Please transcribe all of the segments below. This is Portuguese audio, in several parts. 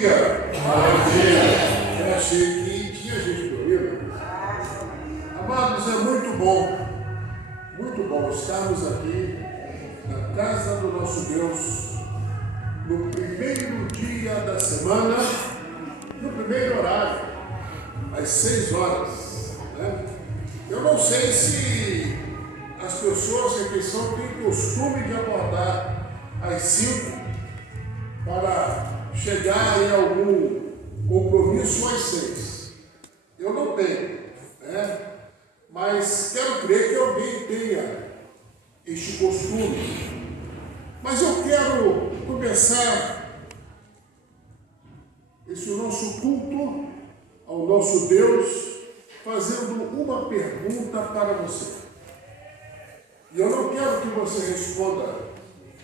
Bom dia. Eu achei que tinha gente dormindo. Amados, é muito bom estarmos aqui na casa do nosso Deus, no primeiro dia da semana, no primeiro horário, às 6 horas. Né? Eu não sei se as pessoas que aqui são têm costume de acordar às 5 para chegar em algum compromisso às 6. Eu não tenho, né? Mas quero crer que alguém tenha este costume. Mas eu quero começar esse nosso culto ao nosso Deus fazendo uma pergunta para você. E eu não quero que você responda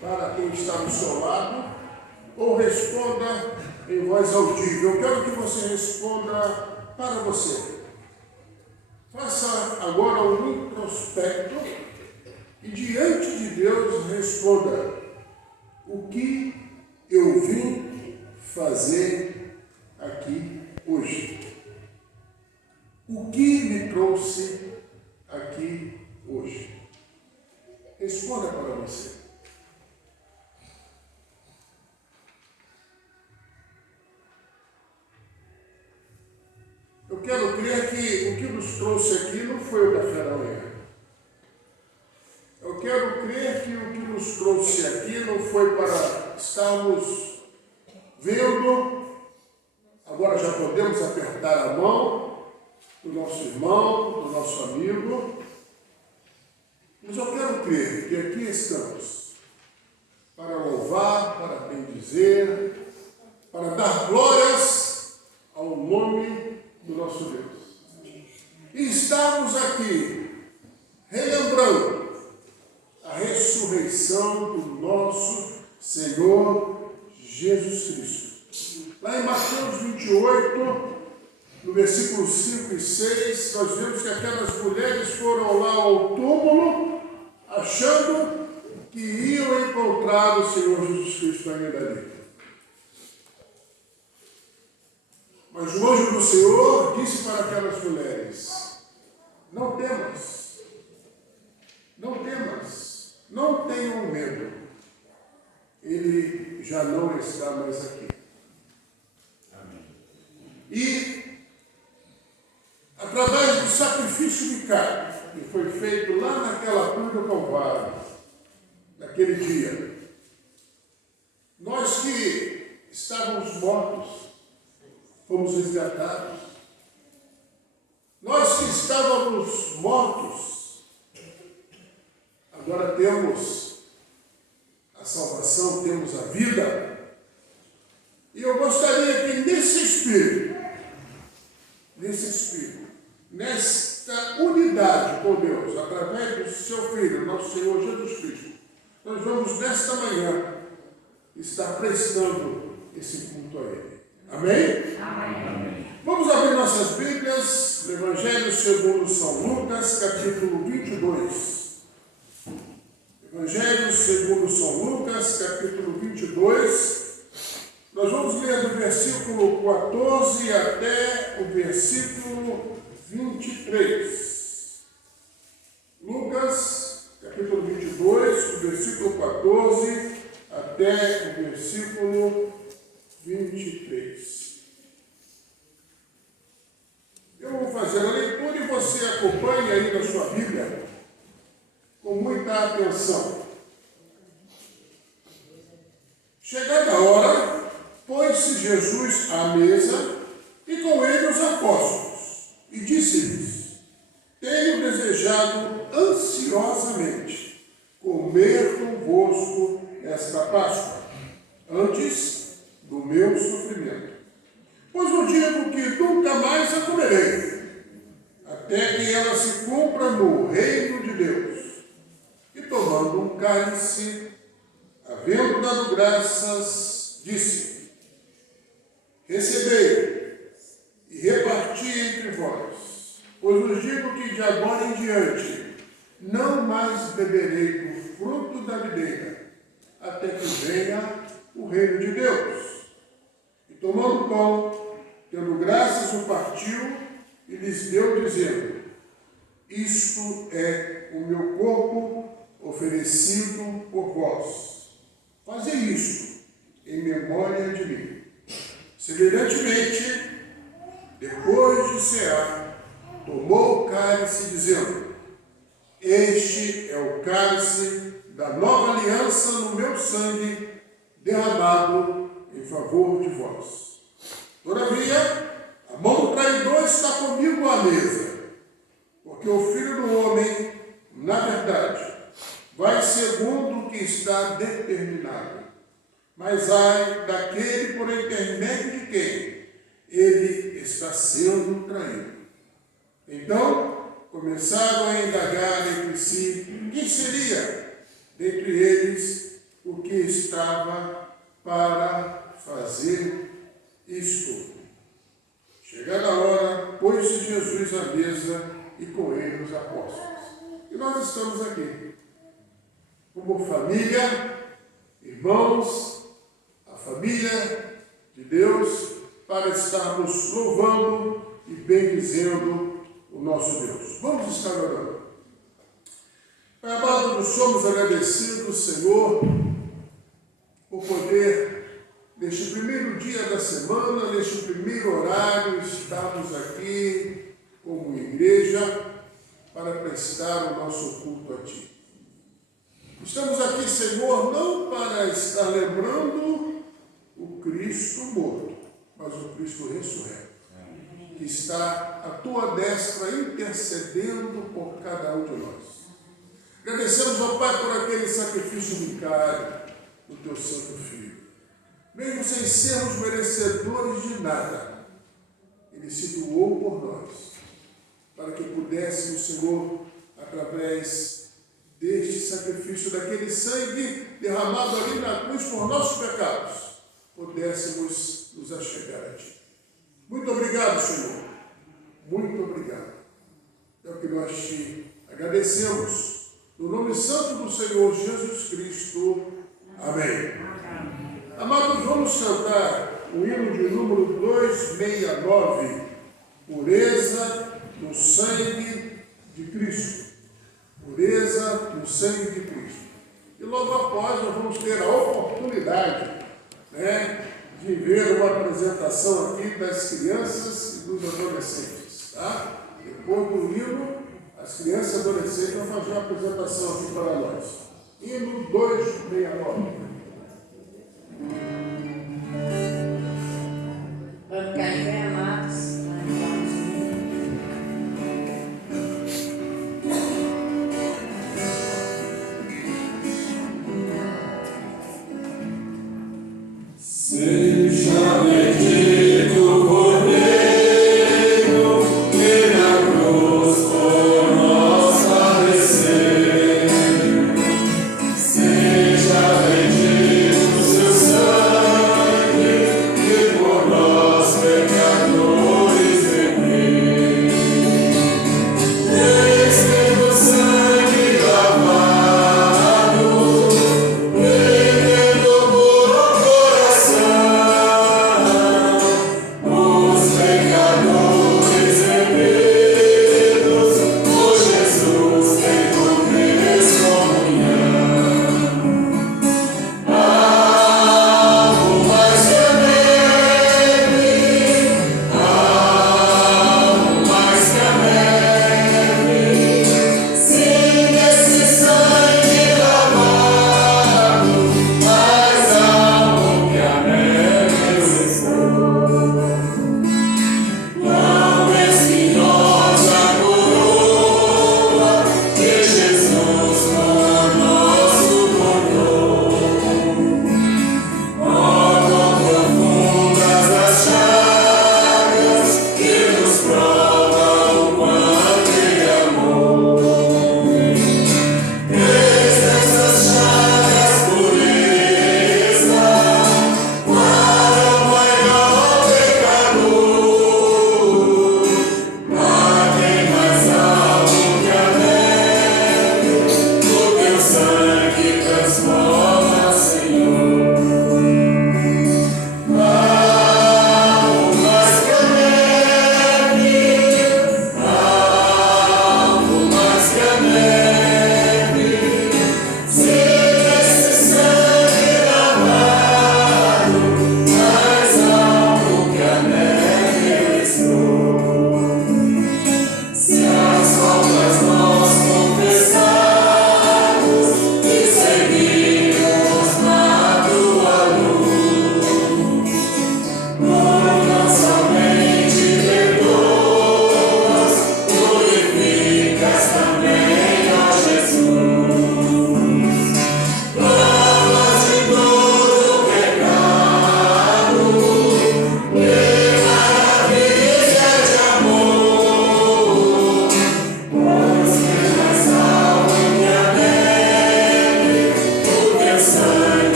para quem está do seu lado, ou responda em voz audível. Eu quero que você responda para você. Faça agora um introspecto e diante de Deus responda: o que eu vim fazer aqui hoje? O que me trouxe aqui hoje? Responda para você. Eu quero crer que o que nos trouxe aqui não foi o café da manhã. Eu quero crer que o que nos trouxe aqui não foi para estarmos vendo, agora já podemos apertar a mão do nosso irmão, do nosso amigo, mas eu quero crer que aqui estamos para louvar, para bendizer, para dar glórias ao nome do nosso Deus. E estamos aqui relembrando a ressurreição do nosso Senhor Jesus Cristo. Lá em Mateus 28, no versículo 5 e 6, nós vemos que aquelas mulheres foram lá ao túmulo, achando que iam encontrar o Senhor Jesus Cristo ainda ali. Mas o anjo do Senhor disse para aquelas mulheres: não temas, não tenham medo, ele já não está mais aqui. Amém. E, através do sacrifício de carne, que foi feito lá naquela cruz do Calvário, naquele dia, nós que estávamos mortos, fomos resgatados. Nós que estávamos mortos, agora temos a salvação, temos a vida. E eu gostaria que nesse espírito, nesta unidade com Deus, através do seu Filho, nosso Senhor Jesus Cristo, nós vamos nesta manhã estar prestando esse culto a Ele. Amém? Amém. Vamos abrir nossas Bíblias no Evangelho segundo São Lucas, capítulo 22. Evangelho segundo São Lucas, capítulo 22. Nós vamos ler do versículo 14 até o versículo 23. Lucas, capítulo 22, do versículo 14 até o versículo 23. Eu vou fazer a leitura e você acompanha aí na sua Bíblia com muita atenção. Chegada a hora, pôs-se Jesus à mesa e com ele os apóstolos, e disse-lhes: tenho desejado ansiosamente comer convosco esta Páscoa, antes do meu sofrimento. Pois eu digo que nunca mais a comerei, até que ela se cumpra no reino de Deus. E tomando um cálice, havendo dado graças, disse: recebei e reparti entre vós, pois vos digo que de agora em diante não mais beberei do fruto da videira, até que venha o reino de Deus. tomando pão, tendo graças, o partiu e lhes deu, dizendo: isto é o meu corpo oferecido por vós. Fazei isto em memória de mim. Semelhantemente, depois de cear, tomou o cálice, dizendo: este é o cálice da nova aliança no meu sangue, derramado em favor de vós. Todavia, a mão do traidor está comigo à mesa, porque o Filho do Homem, na verdade, vai segundo o que está determinado. Mas ai daquele por intermédio de quem ele está sendo traído. Então, começaram a indagar entre si quem seria dentre eles o que estava para fazer isto. Chegada a hora, pôs-se Jesus à mesa e com ele os apóstolos. E nós estamos aqui, como família, irmãos, a família de Deus, para estarmos louvando e bendizendo o nosso Deus. Vamos estar orando. Pai amado, nós somos agradecidos, Senhor, por poder, neste primeiro dia da semana, neste primeiro horário, estarmos aqui como igreja para prestar o nosso culto a Ti. Estamos aqui, Senhor, não para estar lembrando o Cristo morto, mas o Cristo ressurreto, que está à Tua destra intercedendo por cada um de nós. Agradecemos, ó Pai, por aquele sacrifício vicário do Teu Santo Filho. Mesmo sem sermos merecedores de nada, Ele se doou por nós, para que pudéssemos, Senhor, através deste sacrifício, daquele sangue derramado ali na cruz por nossos pecados, pudéssemos nos achegar a Ti. Muito obrigado, Senhor. Muito obrigado. É o que nós Te agradecemos. No nome santo do Senhor Jesus Cristo. Amém. Amados, vamos cantar o hino de número 269, Pureza no Sangue de Cristo. Pureza no Sangue de Cristo. E logo após nós vamos ter a oportunidade, de ver uma apresentação aqui das crianças e dos adolescentes. Tá? Depois do hino, as crianças e adolescentes vão fazer uma apresentação aqui para nós. Hino 269. Para ficar em pé, amados, seja bendito o Cordeiro que na cruz por nós padeceu. Seja bendito o seu sangue que por nós pecadores verteu. Receba o sangue lavado, bebendo por um coração.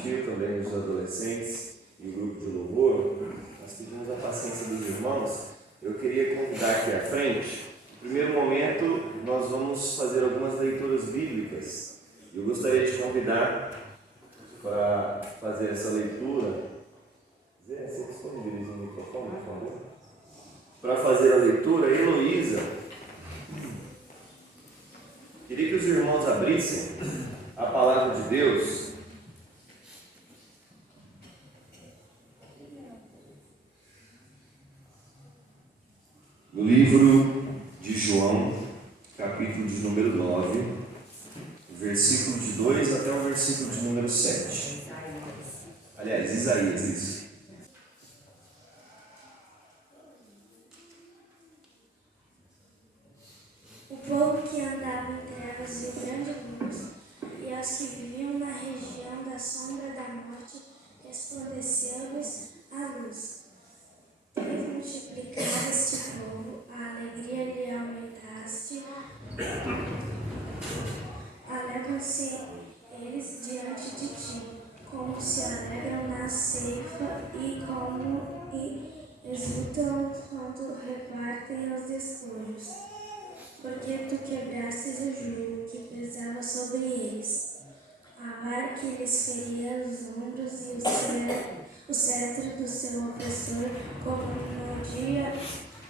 infantil, também os adolescentes e o grupo de louvor, nós pedimos a paciência dos irmãos. Eu queria convidar aqui à frente. No primeiro momento, nós vamos fazer algumas leituras bíblicas. Eu gostaria de convidar para fazer essa leitura. Zé, você disponibiliza o microfone, por favor? Para fazer a leitura, Heloísa. Queria que os irmãos abrissem a palavra de Deus no livro de João, capítulo de número 9, versículo de 2 até o versículo de número 7. Aliás, Isaías, isso. O povo que andava em trevas viu grande luz, e aos que viviam na região da sombra da morte, resplandeceu-lhes a luz. Tens multiplicado este povo, a alegria lhe aumentaste, alegram-se eles diante de ti, como se alegram na ceifa e exultam quando repartem os despojos. Porque tu quebrastes o jugo que pesava sobre eles, a vara que lhes feria os ombros e o cetro do seu opressor, como no dia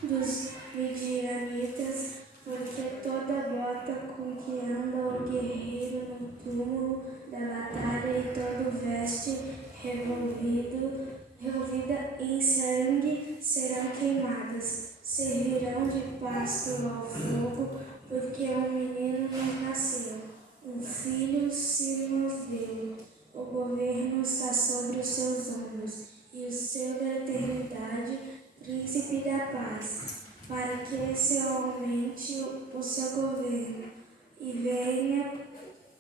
dos midianitas, porque toda bota com que anda o guerreiro no túmulo da batalha e todo veste revolvida em sangue serão queimadas. Servirão de pasto ao fogo, porque um menino nos nasceu, um filho se nos deu. O governo está sobre os seus ombros, e o seu da eternidade, príncipe da paz, para que se aumente o seu governo, e venha,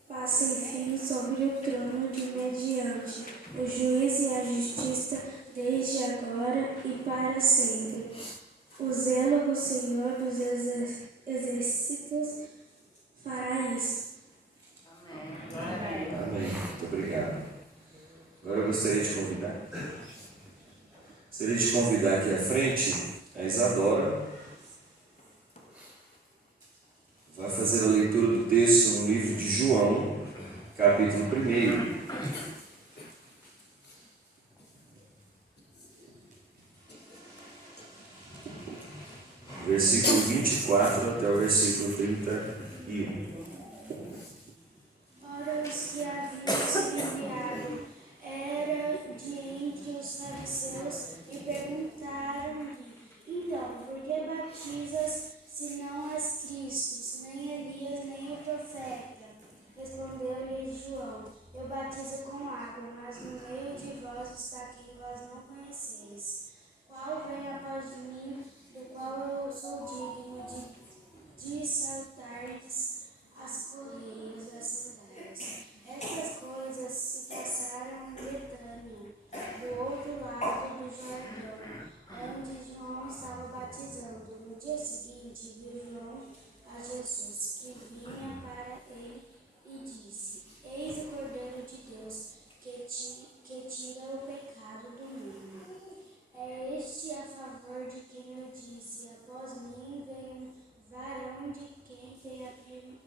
passe enfim sobre o trono de mediante, o juízo e a justiça, desde agora e para sempre. O zelo do Senhor dos exércitos fará isso. Amém. Muito obrigado. Agora eu gostaria de convidar aqui à frente a Isadora. Vai fazer a leitura do texto no livro de João, capítulo 1. Versículo 24 até o versículo 31. Ora, os que haviam se enviado eram de entre os fariseus e perguntaram-lhe: então, por que batizas se não és Cristo, nem Elias, nem o profeta? Respondeu-lhe João: eu batizo com água, mas no meio de vós está quem vós não conheceis. Qual vem após de mim, do qual eu sou digno de saltar-lhes as correias das sandálias. Estas coisas se passaram em Betânia, do outro lado do Jordão, onde João estava batizando. No dia seguinte, viu João a Jesus, que vinha para ele, e disse: eis o Cordeiro de Deus, que tira o pecado do mundo. É este a favor de quem eu disse: após mim vem um varão de quem tem a primícia,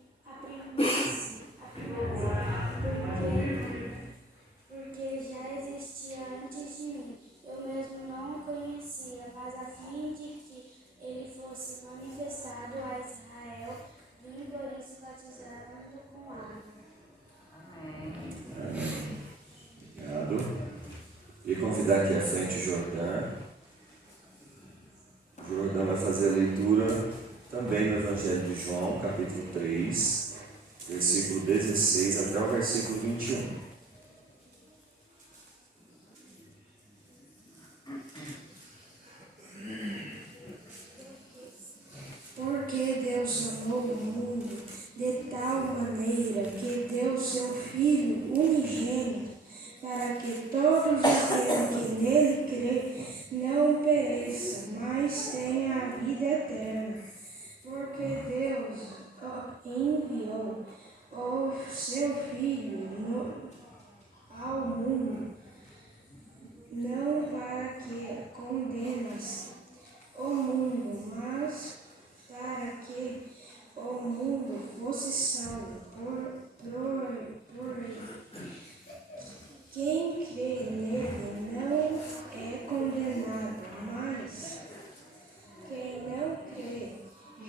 porque já existia antes de mim. Eu mesmo não o conhecia, mas a fim de que ele fosse manifestado a Israel, vim por isso batizando com água. Obrigado. E convidar aqui à frente o Jordão. O Jordão vai fazer a leitura também no Evangelho de João, capítulo 3, versículo 16 até o versículo 21. Porque Deus amou o mundo de tal maneira que deu seu Filho unigênito, para que todos aqueles que nele crê não pereçam, mas tenham a vida eterna. Porque Deus enviou o seu Filho ao mundo Quem crê nele não é condenado, mas quem não crê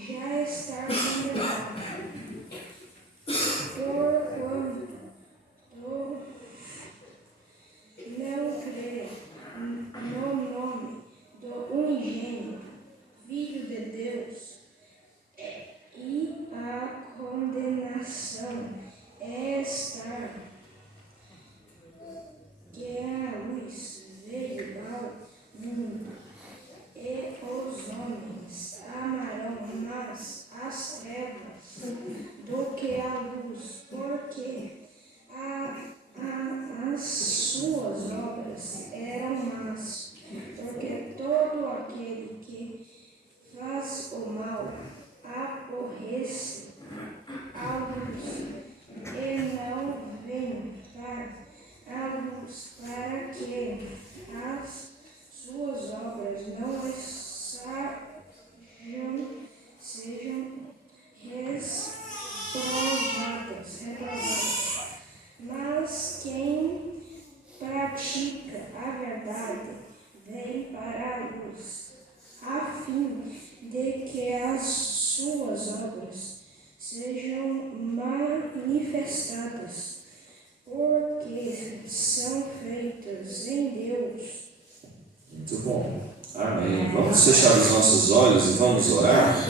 já está condenado. Porquanto não crê no nome do unigênito Filho de Deus, e a condenação é esta, que a luz veio ao mundo, e os homens amarão mais as trevas do que a luz, porque as suas obras eram más. Porque todo aquele que faz o mal aborrece a luz, e não vem para a luz, para que as suas obras não sejam reprovadas. Mas quem pratica a verdade vem para a luz, a fim de que as suas obras sejam manifestadas, porque são feitas em Deus. Muito bom. Amém. Vamos fechar os nossos olhos e vamos orar.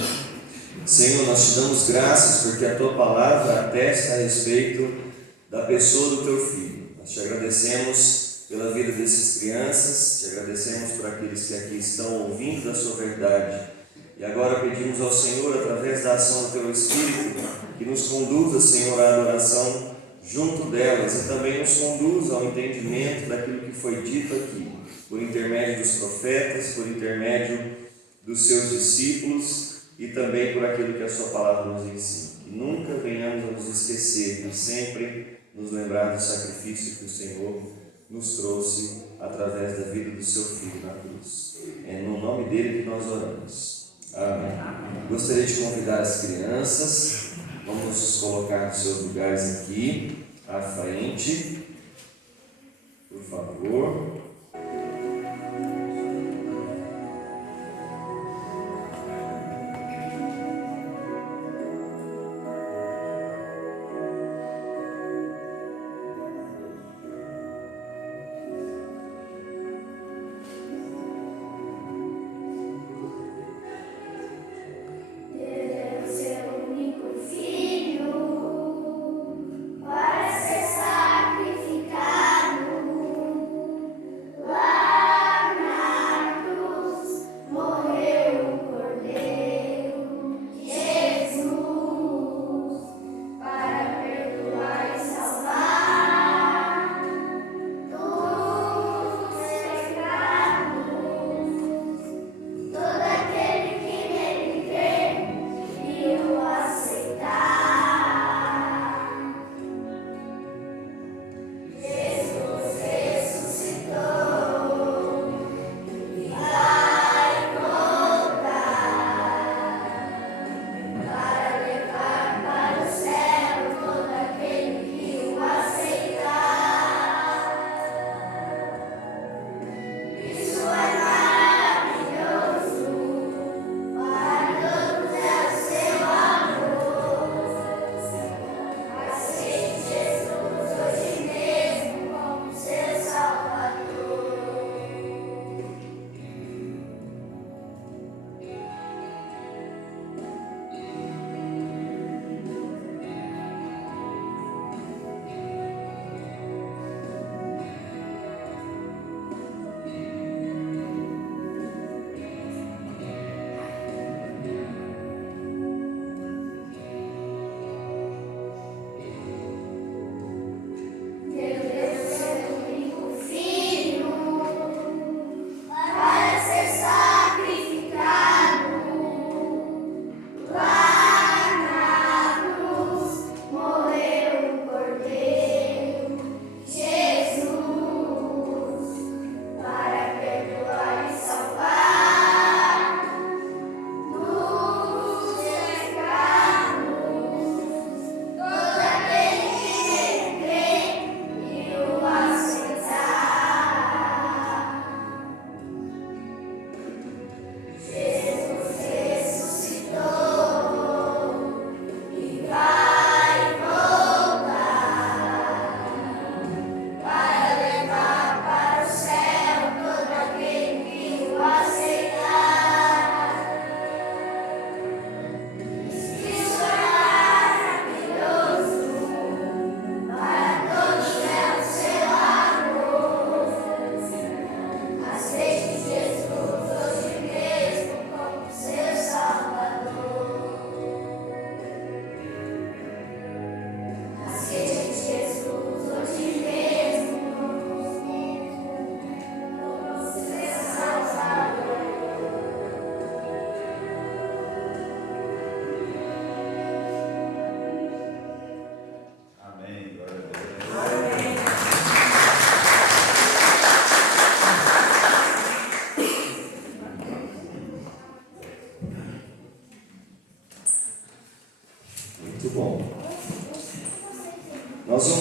Senhor, nós te damos graças porque a tua palavra atesta a respeito da pessoa do teu filho. Nós te agradecemos pela vida dessas crianças, te agradecemos por aqueles que aqui estão ouvindo da sua verdade. E agora pedimos ao Senhor, através da ação do teu Espírito, que nos conduza, Senhor, à adoração junto delas e também nos conduza ao entendimento daquilo que foi dito aqui, por intermédio dos profetas, por intermédio dos seus discípulos e também por aquilo que a sua palavra nos ensina. Que nunca venhamos a nos esquecer e sempre nos lembrar do sacrifício que o Senhor nos trouxe através da vida do seu Filho na cruz. É no nome dele que nós oramos. Amém. Gostaria de convidar as crianças, vamos nos colocar nos seus lugares aqui, à frente, por favor. Para ser sacrificado,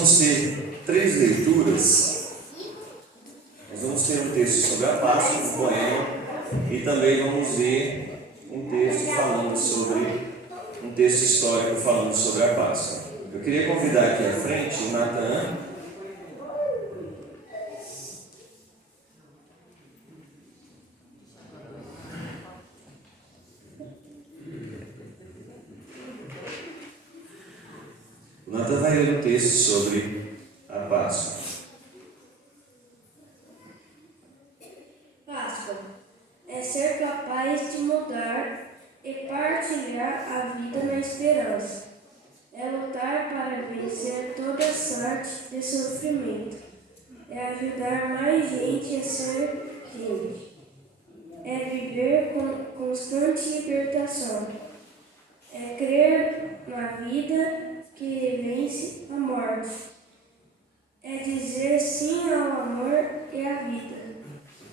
vamos ter 3 leituras. Nós vamos ter um texto sobre a Páscoa, um poema, e também vamos ver um texto histórico falando sobre a Páscoa. Eu queria convidar aqui à frente o Natan. O Natan vai ler um texto sobre a Páscoa. Páscoa é ser capaz de mudar e partilhar a vida na esperança. É lutar para vencer toda sorte de sofrimento. É ajudar mais gente a ser gente. É viver com constante libertação. É crer na vida que vence a morte. É dizer sim ao amor e à vida.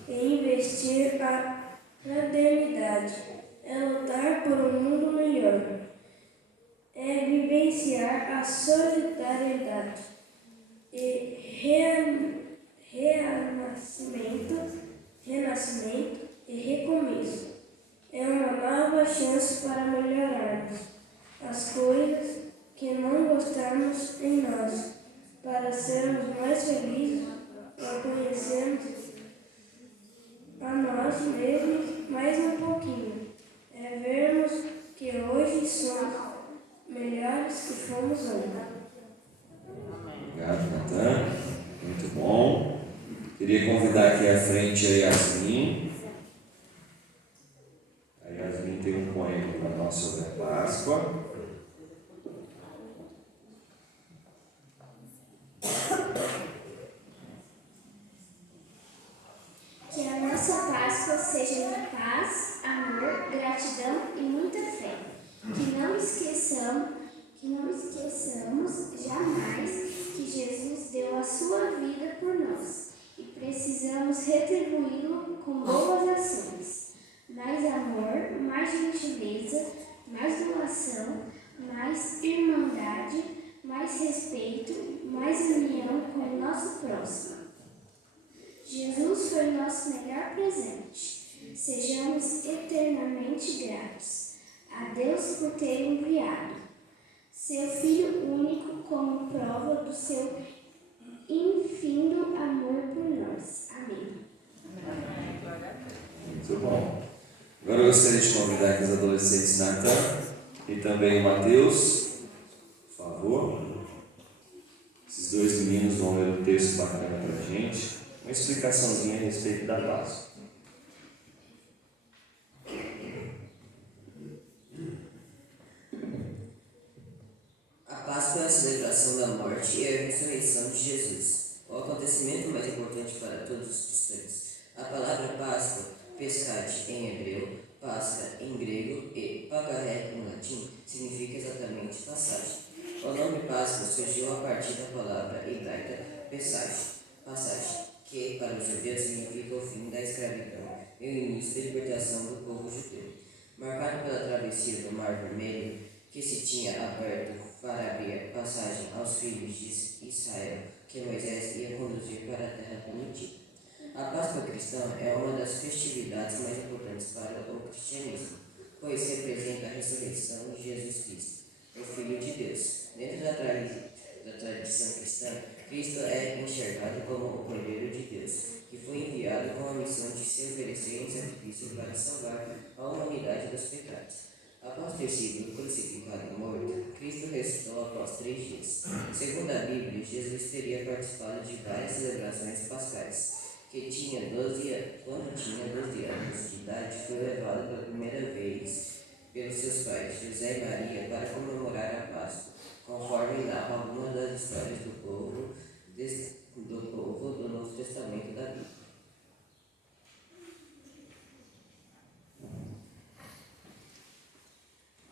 É investir a fraternidade. É lutar por um mundo melhor. É vivenciar a solidariedade e renascimento e recomeço. É uma nova chance para melhorarmos as coisas que não gostamos em nós, para sermos mais felizes, para conhecermos a nós mesmos mais um pouquinho. É vermos que hoje somos melhores que fomos ontem. Obrigado, Natan. Muito bom. Queria convidar aqui à frente a Yasmin. A Yasmin tem um poema para nós sobre a Páscoa. Que a nossa Páscoa seja de paz, amor, gratidão e muita fé. Que não esqueçamos jamais que Jesus deu a sua vida por nós e precisamos retribuí-lo com boas ações. Mais amor, mais gentileza, mais doação, mais irmandade, mais respeito, mais união com o nosso próximo. Jesus foi nosso melhor presente. Sejamos eternamente gratos a Deus por ter enviado seu Filho único como prova do seu infindo amor por nós. Amém. Muito bom. Agora eu gostaria de convidar aqui os adolescentes Natan e também o Mateus, por favor. Esses 2 meninos vão ler um texto bacana para a gente, uma explicaçãozinha a respeito da Páscoa. A Páscoa é a celebração da morte e a ressurreição de Jesus, o acontecimento mais importante para todos os cristãos. A palavra Páscoa, pescate em hebreu, Páscoa em grego e pagaré em latim, significa exatamente passagem. O nome Páscoa surgiu a partir da palavra hebraica passagem, que para os judeus significa o fim da escravidão e o início da libertação do povo judeu. Marcado pela travessia do Mar Vermelho, que se tinha aberto para abrir passagem aos filhos de Israel, que Moisés ia conduzir para a terra prometida. A Páscoa cristã é uma das festividades mais importantes para o cristianismo, pois representa a ressurreição de Jesus Cristo, o Filho de Deus. Dentro da tradição cristã, Cristo é enxergado como o Cordeiro de Deus, que foi enviado com a missão de se oferecer em sacrifício para salvar a humanidade dos pecados. Após ter sido crucificado e morto, Cristo ressuscitou após 3 dias. Segundo a Bíblia, Jesus teria participado de várias celebrações pascais. Quando tinha 12 anos de idade, foi levado pela primeira vez pelos seus pais, José e Maria, para comemorar a Páscoa, conforme narram algumas das histórias do povo do Novo Testamento da Bíblia.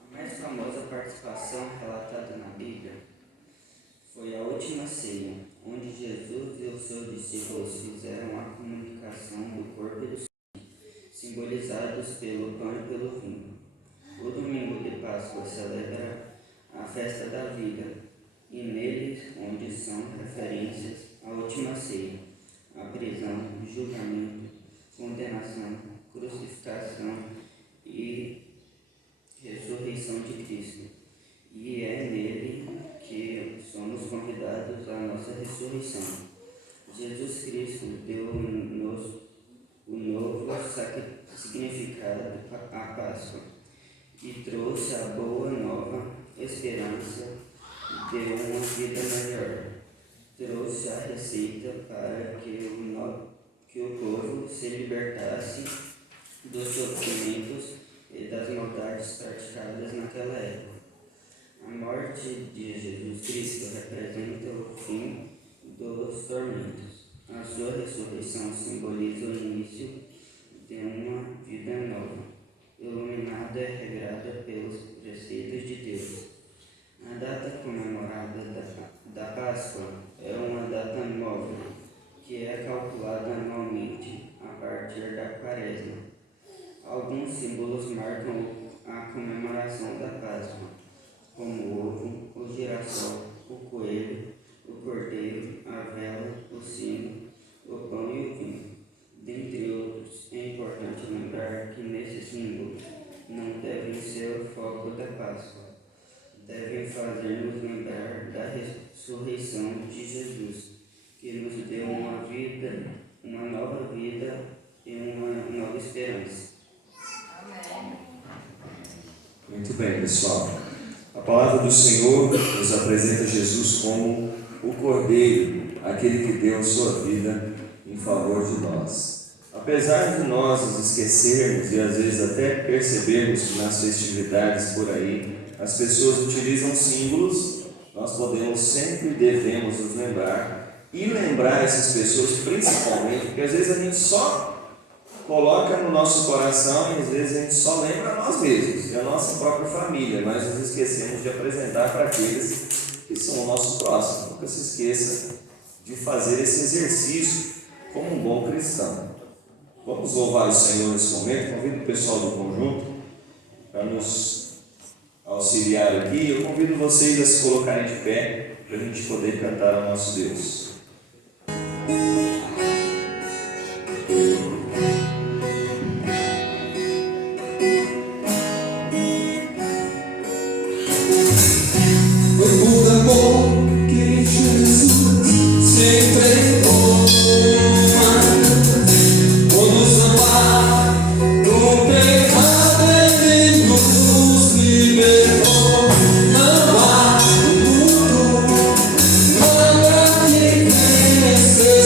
A mais famosa participação relatada na Bíblia foi a última ceia, onde Jesus e os seus discípulos fizeram a comunicação do corpo e do sangue, simbolizados pelo pão e pelo vinho. O domingo de Páscoa celebra a festa da vida, e neles onde são referências à última ceia, a prisão, julgamento, condenação, crucificação e ressurreição de Cristo. E é nele que somos convidados à nossa ressurreição. Jesus Cristo deu-nos o novo significado à Páscoa e trouxe a boa nova esperança de uma vida melhor. Trouxe a receita para que o povo se libertasse dos sofrimentos e das maldades praticadas naquela época. A morte de Jesus Cristo representa o fim dos tormentos. A sua ressurreição simboliza o início de uma vida nova, iluminada e regrada pelos preceitos de Deus. A data comemorada da Páscoa é uma data móvel, que é calculada anualmente a partir da Quaresma. Alguns símbolos marcam a comemoração da Páscoa, como o ovo, o girassol, o coelho, o cordeiro, a vela, o sino, o pão e o vinho. Dentre outros, é importante lembrar que nesses símbolos não devem ser o foco da Páscoa. Devem fazer-nos lembrar da ressurreição de Jesus, que nos deu uma vida, uma nova vida e uma nova esperança. Muito bem, pessoal. A palavra do Senhor nos apresenta Jesus como o Cordeiro, aquele que deu sua vida em favor de nós. Apesar de nós nos esquecermos e às vezes até percebermos que nas festividades por aí as pessoas utilizam símbolos, nós podemos sempre e devemos nos lembrar e lembrar essas pessoas principalmente, porque às vezes a gente só coloca no nosso coração e às vezes a gente só lembra a nós mesmos e a nossa própria família, mas nos esquecemos de apresentar para aqueles que são o nosso próximo. Nunca se esqueça de fazer esse exercício como um bom cristão. Vamos louvar o Senhor nesse momento. Convido o pessoal do conjunto para nos auxiliar aqui. Eu convido vocês a se colocarem de pé para a gente poder cantar ao nosso Deus.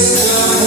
Não há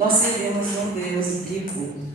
Nós seremos um Deus vivo.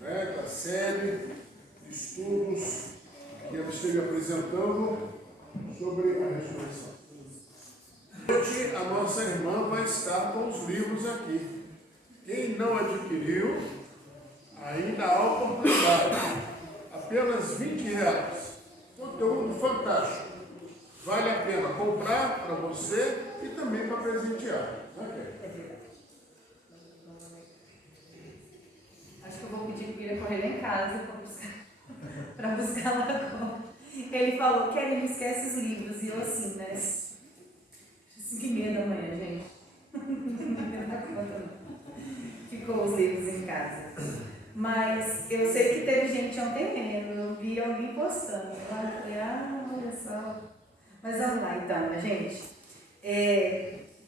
né, da série de estudos que ela esteve apresentando sobre a ressurreição. Hoje a nossa irmã vai estar com os livros aqui. Quem não adquiriu, ainda há oportunidade. Apenas R$20. Conteúdo fantástico. Vale a pena comprar para você e também para presentear. Acho que eu vou pedir para ele correr lá em casa para buscar lá agora. Ele falou que ele não esquece os livros. E eu assim, né? 5h30 da manhã, gente. Não dá conta, não. Ficou os livros em casa. Mas eu sei que teve gente ontem lendo. Eu vi alguém postando. Eu falei, olha só. Mas vamos lá então, né, gente?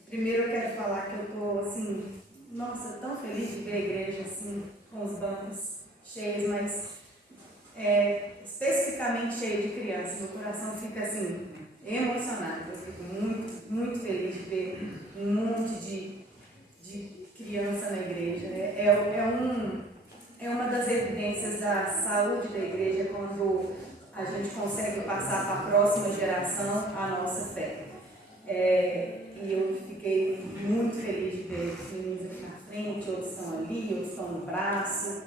Primeiro eu quero falar que eu estou assim, nossa, tão feliz de ver a igreja assim, com os bancos cheios, mas especificamente cheio de crianças. Meu coração fica assim, emocionado. Eu fico muito, muito feliz de ver um monte de criança na igreja. É uma das evidências da saúde da igreja quando a gente consegue passar para a próxima geração a nossa fé. E eu fiquei muito feliz de ver os meninos aqui na frente, outros estão ali, outros estão no braço.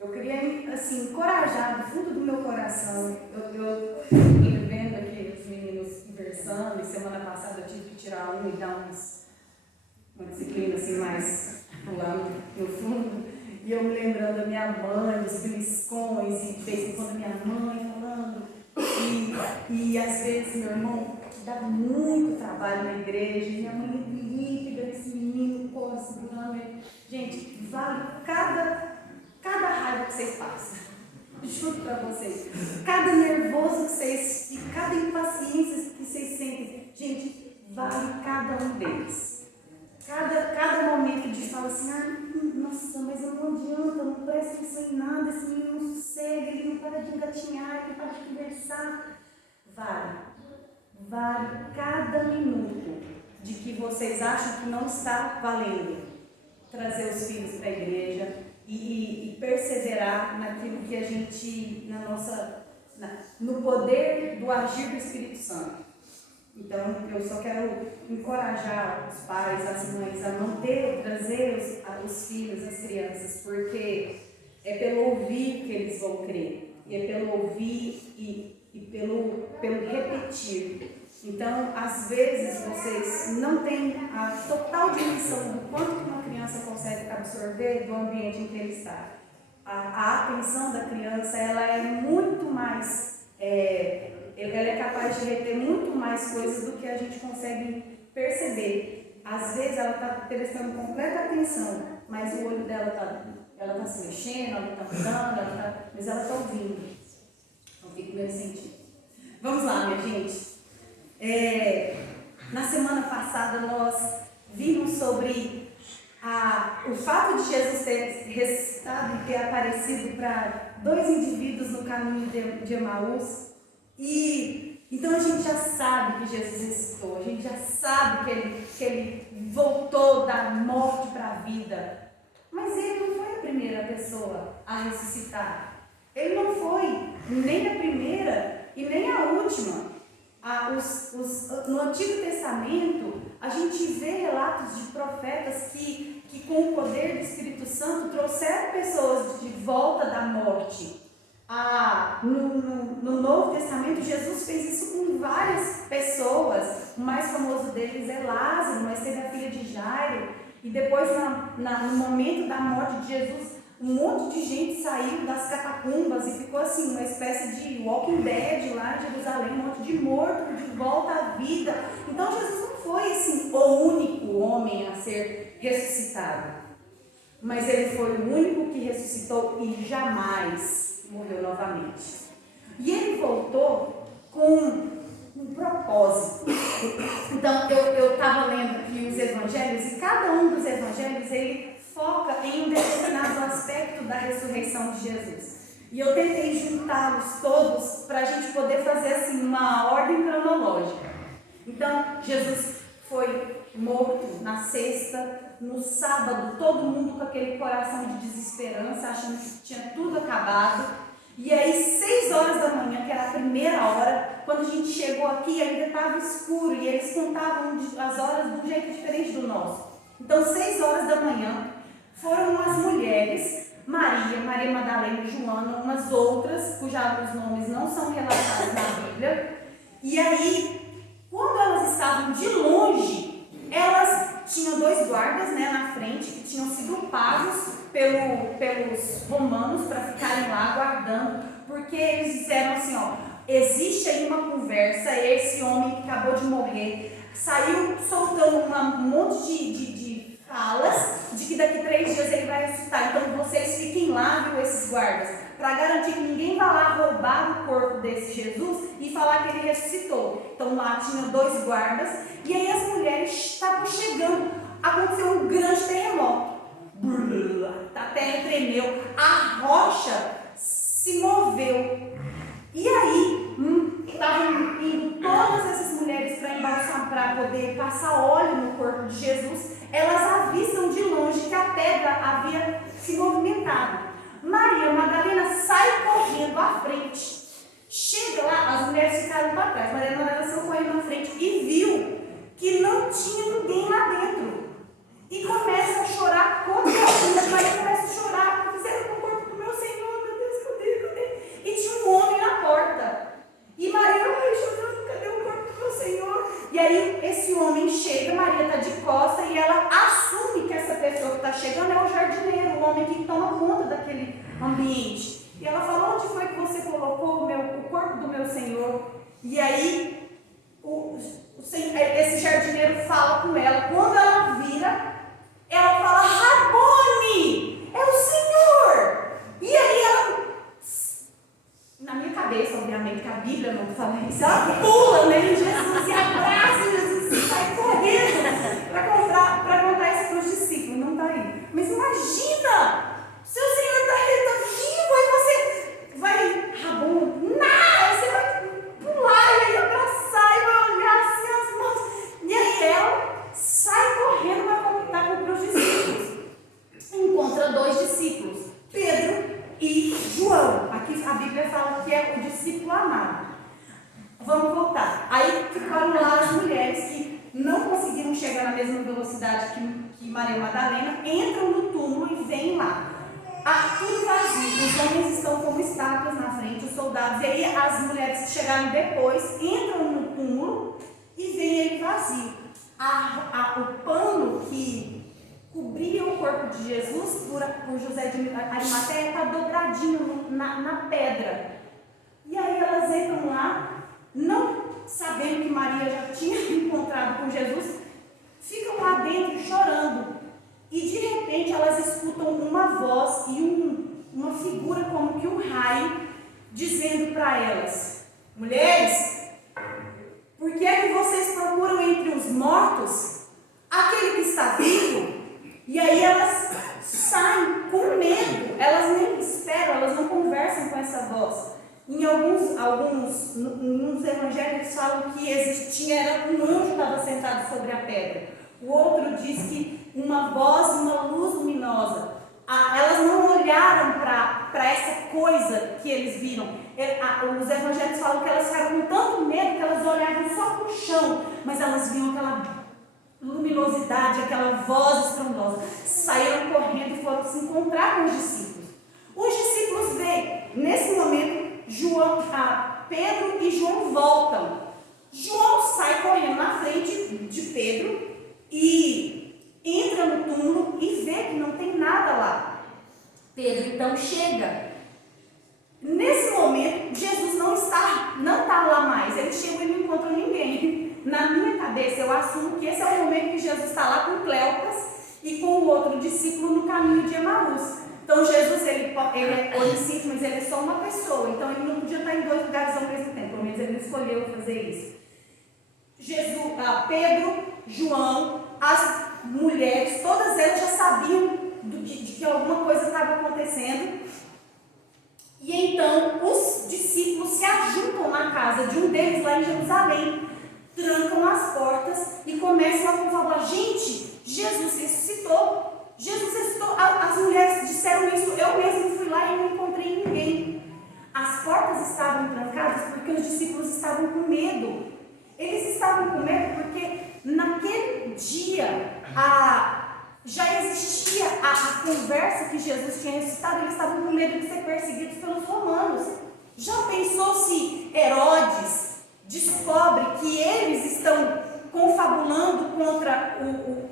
Eu queria, assim, encorajar do fundo do meu coração. Eu vendo aqui os meninos conversando, e semana passada eu tive que tirar um e dar uma disciplina assim mais lá no fundo. E eu me lembrando da minha mãe, dos beliscões, e de vez em quando minha mãe falando. E às vezes meu irmão dava muito trabalho na igreja, e minha mãe límpida, esse menino, porra, segurando ele. Gente, vale cada raiva que vocês passam. Juro pra vocês. Cada nervoso que vocês ficam, cada impaciência que vocês sentem, gente, vale cada um deles. Cada momento de falar assim, nossa, mas não adianta, não presta atenção em nada, esse menino não sossega, ele não para de engatinhar, ele não para de conversar. Vale cada minuto de que vocês acham que não está valendo trazer os filhos para a igreja e perseverar naquilo que a gente, no poder do agir do Espírito Santo. Então, eu só quero encorajar os pais, as mães a trazer os filhos, as crianças, porque é pelo ouvir que eles vão crer, e é pelo ouvir e pelo repetir. Então, às vezes, vocês não têm a total dimensão do quanto que uma criança consegue absorver do ambiente em que ele está. A atenção da criança, ela é muito mais... ela é capaz de reter muito mais coisas do que a gente consegue perceber. Às vezes ela está prestando completa atenção, mas o olho dela ela está se mexendo, ela está mudando, mas ela está ouvindo. Então fica o meu sentido. Vamos lá, minha gente. Na semana passada nós vimos sobre o fato de Jesus ter ressuscitado e ter aparecido para 2 indivíduos no caminho de Emaús. E então a gente já sabe que Jesus ressuscitou, a gente já sabe que ele voltou da morte para a vida. Mas ele não foi a primeira pessoa a ressuscitar. Ele não foi nem a primeira e nem a última. No Antigo Testamento, a gente vê relatos de profetas que com o poder do Espírito Santo trouxeram pessoas de volta da morte. No Novo Testamento, Jesus fez isso com várias pessoas. O mais famoso deles é Lázaro, mas teve a filha de Jairo. E depois, no momento da morte de Jesus, um monte de gente saiu das catacumbas e ficou assim, uma espécie de Walking Dead lá em Jerusalém, um monte de morto de volta à vida. Então Jesus não foi assim, o único homem a ser ressuscitado, mas ele foi o único que ressuscitou e jamais morreu novamente. E ele voltou com um propósito. Então eu estava lendo aqui os evangelhos, e cada um dos evangelhos ele foca em um determinado aspecto da ressurreição de Jesus. E eu tentei juntá-los todos para a gente poder fazer assim uma ordem cronológica. Então, Jesus foi morto na sexta, no sábado, todo mundo com aquele coração de desesperança, achando que tinha tudo acabado. E aí, 6 horas da manhã, que era a primeira hora, quando a gente chegou aqui, ainda estava escuro e eles contavam as horas de um jeito diferente do nosso. Então, 6 horas da manhã, foram as mulheres, Maria Madalena e Joana, umas outras, cujos nomes não são relatados na Bíblia. E aí, quando elas estavam de longe, elas tinham 2 guardas, né, na frente, que tinham sido pagos pelos romanos para ficarem lá guardando, porque eles disseram assim, ó, existe aí uma conversa, esse homem que acabou de morrer saiu soltando um monte de falas de que daqui 3 dias ele vai ressuscitar, então vocês fiquem lá, viu, esses guardas, para garantir que ninguém vá lá roubar o corpo desse Jesus e falar que ele ressuscitou. Então lá tinha 2 guardas, e aí as mulheres estavam chegando, aconteceu um grande terremoto, a terra tremeu, a rocha se moveu, e aí estavam indo todas essas mulheres para embalsamar, para poder passar óleo no corpo de Jesus. Elas avistam de longe que a pedra havia se movimentado. Maria Madalena sai correndo à frente. Chega lá, as mulheres ficaram para trás. Maria Madalena saiu correndo na frente e viu que não tinha ninguém lá dentro. E começa a chorar contra a Maria começa a chorar. Fizeram com o corpo do meu Senhor, meu Deus, cadê? E tinha um homem na porta. E Maria, chorando, cadê o corpo do meu Senhor? E aí esse homem chega, Maria está de costas e ela assume que essa pessoa que está chegando é o jardineiro, o homem que toma conta daquele ambiente. E ela fala, onde foi que você colocou o corpo do meu Senhor? E aí esse jardineiro fala com ela. Quando ela vira, ela fala, Rabone, é o Senhor. E aí ela, na minha cabeça, obviamente, que a Bíblia não fala isso, ela pula, né, em Jesus, e abraça Jesus e sai correndo para contar isso para os discípulos. Não está aí. Mas imagina, seu Senhor está vivo, aí você vai, Rabone, você vai pular e aí abraçar e vai olhar assim as mãos. E aí ela sai correndo para contar para os discípulos. Encontra 2 discípulos, Pedro e João. Aqui a Bíblia fala que é o discípulo amado. Vamos voltar. Aí ficaram lá as mulheres que não conseguiram chegar na mesma velocidade que Maria Madalena, entram no túmulo e vêm lá. Tudo vazio, os homens estão como estátuas na frente, os soldados, e aí as mulheres que chegaram depois entram no túmulo e veem ele vazio. O pano que cobria o corpo de Jesus por José de Arimateia está dobradinho na pedra. E aí elas entram lá, não sabendo que Maria já tinha encontrado com Jesus, ficam lá dentro chorando. E de repente elas escutam uma voz e uma figura como que um raio dizendo para elas, mulheres, por que é que vocês procuram entre os mortos aquele que está vivo? E aí elas saem com medo, elas nem esperam, elas não conversam com essa voz. Em alguns evangelhos falam que era um anjo que estava sentado sobre a pedra. O outro diz que uma voz, uma luz luminosa. Elas não olharam para essa coisa que eles viram. Os evangelhos falam que elas ficaram com tanto medo que elas olhavam só para o chão, mas elas viam aquela luminosidade, aquela voz estrondosa. Saíram correndo e foram se encontrar com os discípulos. Os discípulos veem, nesse momento, Pedro e João voltam. João sai correndo na frente de Pedro e entra no túmulo e vê que não tem nada lá. Pedro então chega. Nesse momento, Jesus não está lá mais. Ele chega e não encontra ninguém. Na minha cabeça, eu assumo que esse é o momento que Jesus está lá com Cleopas e com o outro discípulo no caminho de Emaús. Então Jesus, ele é onisciente, mas ele é só uma pessoa. Então ele não podia estar em 2 lugares ao mesmo tempo. Pelo menos ele não escolheu fazer isso. Pedro, João, as mulheres, todas elas já sabiam de que alguma coisa estava acontecendo. E então os discípulos se ajuntam na casa de um deles lá em Jerusalém, trancam as portas e começam a falar, gente, Jesus ressuscitou. Jesus ressuscitou. As mulheres disseram isso, eu mesmo fui lá e não encontrei os discípulos estavam com medo. Eles estavam com medo porque naquele dia já existia a conversa que Jesus tinha ressuscitado. Eles estavam com medo de ser perseguidos pelos romanos. Já pensou se Herodes descobre que eles estão confabulando contra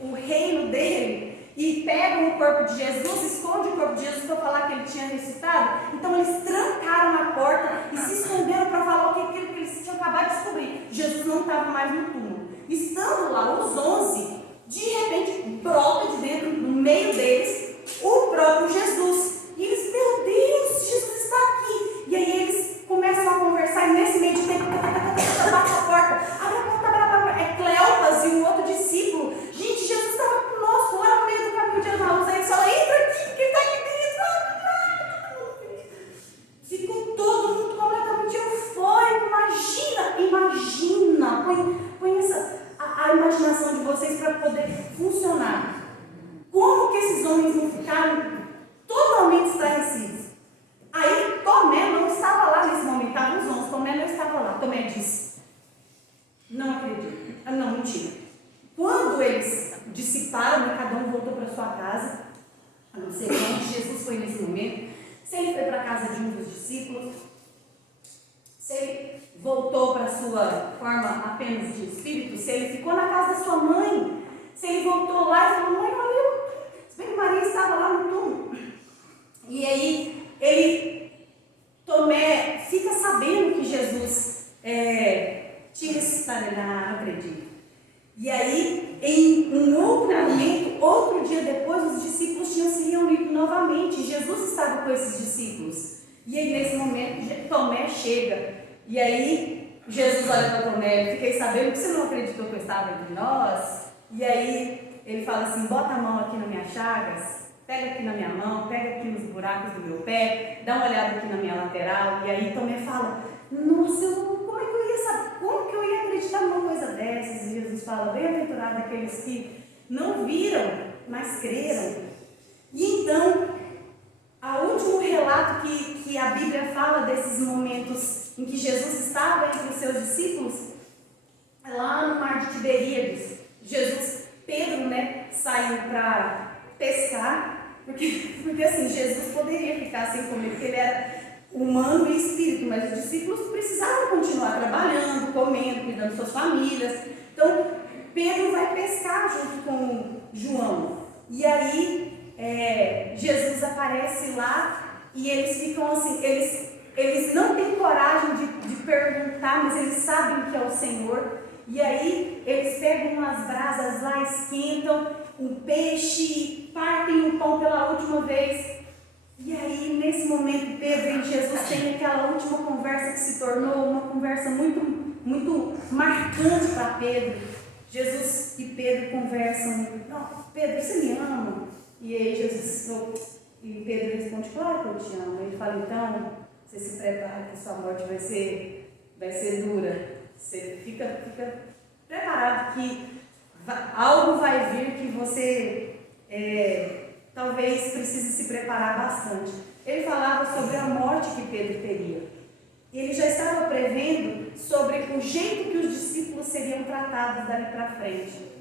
o reino dele e pegam o corpo de Jesus, esconde o corpo de Jesus para falar que ele tinha ressuscitado? Então eles trancaram a porta e se esconderam para falar o que aquilo que eles tinham acabado de descobrir. Jesus não estava mais no túmulo. Estando lá os 11, de repente brota de dentro, no meio deles, o próprio Jesus. E eles, meu Deus, Jesus está aqui. E aí eles começam a conversar e nesse meio de tempo, bate a porta, abre a porta, é Cleopas e um outro discípulo. Gente, Jesus estava conosco lá no meio do caminho de Emaús. Aí ele fala, entra aqui, porque ele está aqui dentro. Ficou todo mundo completamente eufórico. Imagina, põe a imaginação de vocês para poder funcionar. Como que esses homens não ficaram totalmente estarrecidos? Aí Tomé não estava lá nesse momento, estavam os 11, Tomé não estava lá. Tomé disse, não acredito, não, mentira. Quando eles dissiparam, cada um voltou para sua casa, a não ser onde Jesus foi nesse momento, se ele foi para a casa de um dos discípulos, se ele voltou para a sua forma apenas de espírito, se ele ficou na casa da sua mãe, se ele voltou lá e falou, mãe, olha, se bem que Maria estava lá no túmulo. E aí, Tomé fica sabendo que Jesus tinha ressuscitado, ele não acredito. E aí, em um outro momento, outro dia depois, os discípulos tinham se reunido novamente. Jesus estava com esses discípulos. E aí, nesse momento, Tomé chega. E aí, Jesus olha para Tomé, fiquei sabendo que você não acreditou que eu estava entre nós. E aí, ele fala assim, bota a mão aqui nas minhas chagas, pega aqui na minha mão, pega aqui nos buracos do meu pé, dá uma olhada aqui na minha lateral. E aí, Tomé fala, nossa, como é que eu ia saber? Como que eu ia acreditar numa coisa dessas? E Jesus fala, bem-aventurado aqueles que não viram, mas creram. E então, o último relato que a Bíblia fala desses momentos em que Jesus estava entre os seus discípulos, é lá no mar de Tiberíades. Pedro, saiu para pescar, porque assim, Jesus poderia ficar sem comer, porque ele era humano e espírito, mas os discípulos precisavam continuar trabalhando, comendo, cuidando de suas famílias. Então, Pedro vai pescar junto com João. E aí, Jesus aparece lá e eles ficam assim, eles não têm coragem de perguntar, mas eles sabem que é o Senhor. E aí, eles pegam umas brasas lá, esquentam um peixe, partem o pão pela última vez. E aí, nesse momento, Pedro e Jesus têm aquela última conversa que se tornou uma conversa muito, muito marcante para Pedro. Jesus e Pedro conversam, Pedro, você me ama? E aí e Pedro responde, claro que eu te amo. Ele fala, então, você se prepara que sua morte vai ser dura. Você fica preparado que algo vai vir que você talvez precise se preparar bastante. Ele falava sobre a morte que Pedro teria. Ele já estava prevendo sobre o jeito que os discípulos seriam tratados dali para frente.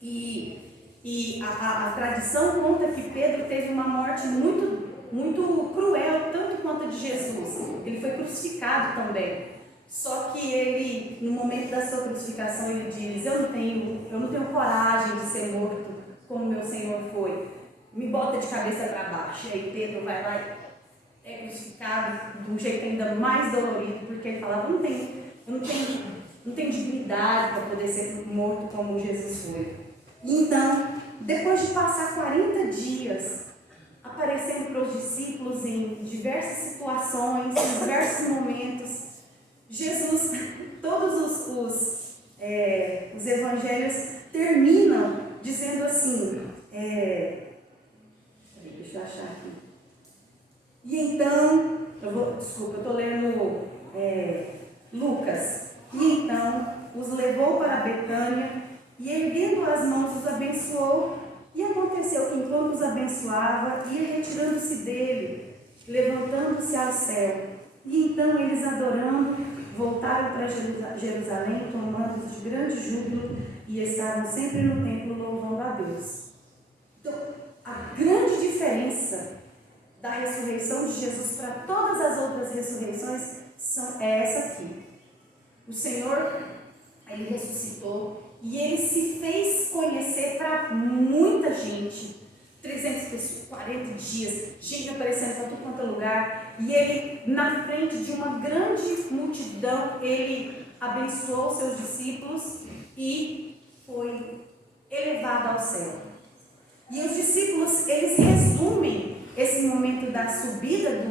E a tradição conta que Pedro teve uma morte muito, muito cruel, tanto quanto a de Jesus. Ele foi crucificado também. Só que ele, no momento da sua crucificação, ele diz, eu não tenho coragem de ser morto como meu Senhor foi. Me bota de cabeça para baixo. E aí Pedro vai lá e é crucificado de um jeito ainda mais dolorido, porque ele falava, eu não tenho dignidade para poder ser morto como Jesus foi. E então, depois de passar 40 dias aparecendo para os discípulos em diversas situações, em diversos momentos, Jesus, todos os evangelhos terminam dizendo assim, deixa eu achar aqui. E então, eu estou lendo Lucas. E então, os levou para Betânia e erguendo as mãos os abençoou. E aconteceu que enquanto os abençoava, ia retirando-se dele, levantando-se ao céu. E então eles, adorando, voltaram para Jerusalém, tomando de grande júbilo, e estavam sempre no templo louvando a Deus. Então, a grande diferença da ressurreição de Jesus para todas as outras ressurreições é essa aqui. O Senhor, Ele ressuscitou e Ele se fez conhecer para muita gente. 300 pessoas, 40 dias, gente aparecendo para tudo quanto é lugar. E Ele, na frente de uma grande multidão, Ele abençoou seus discípulos e foi elevado ao céu. E os discípulos, eles resumem esse momento da subida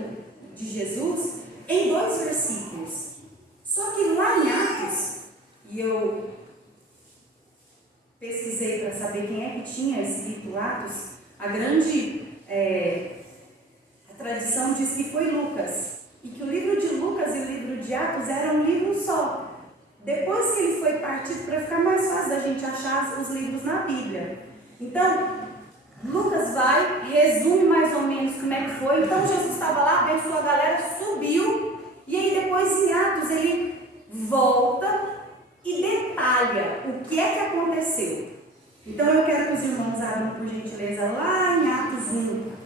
de Jesus em 2 versículos. Só que lá em Atos, e eu pesquisei para saber quem é que tinha escrito Atos, a tradição diz que foi Lucas, e que o livro de Lucas e o livro de Atos eram um livro só. Depois que ele foi partido, para ficar mais fácil da gente achar os livros na Bíblia. Então, Lucas vai, resume mais ou menos como é que foi. Então, Jesus estava lá, abençoou a galera, subiu, e aí depois em Atos ele volta e detalha o que é que aconteceu. Então, eu quero que os irmãos abram, por gentileza, lá em Atos 1.